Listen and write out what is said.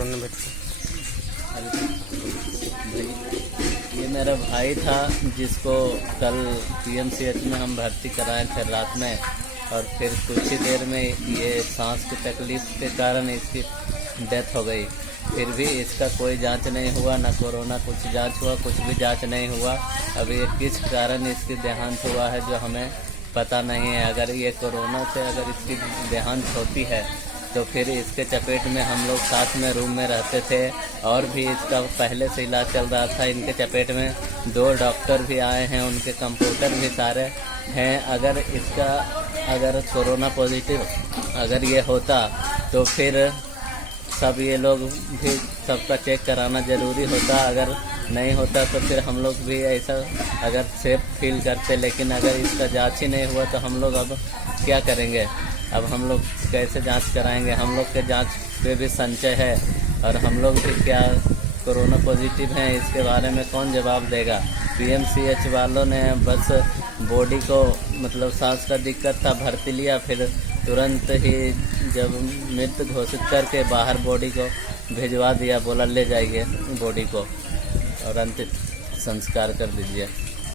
उन्होंने बच्चे? ये मेरा भाई था जिसको कल पीएमसीएच में हम भर्ती कराए थे रात में, और फिर कुछ ही देर में ये सांस की तकलीफ के कारण इसकी डेथ हो गई। फिर भी इसका कोई जांच नहीं हुआ, ना कोरोना कुछ जांच हुआ, कुछ भी जांच नहीं हुआ। अभी ये किस कारण इसकी देहांत हुआ है जो हमें पता नहीं है। अगर ये कोरोना से अगर इसकी देहांत होती है तो फिर इसके चपेट में हम लोग साथ में रूम में रहते थे, और भी इसका पहले से इलाज चल रहा था। इनके चपेट में 2 डॉक्टर भी आए हैं, उनके कंप्यूटर भी सारे हैं। अगर कोरोना पॉजिटिव अगर ये होता तो फिर सब ये लोग भी सबका चेक कराना ज़रूरी होता। अगर नहीं होता तो फिर हम लोग भी ऐसा अगर सेफ फील करते, लेकिन अगर इसका जांच ही नहीं हुआ तो हम लोग अब क्या करेंगे? अब हम लोग कैसे जांच कराएंगे? हम लोग के जांच पे भी संशय है, और हम लोग भी क्या कोरोना पॉजिटिव हैं इसके बारे में कौन जवाब देगा? पीएमसीएच वालों ने बस बॉडी को मतलब सांस का दिक्कत था, भर्ती लिया, फिर तुरंत ही जब मृत घोषित करके बाहर बॉडी को भिजवा दिया, बोला ले जाइए बॉडी को और अंतिम संस्कार कर दीजिए।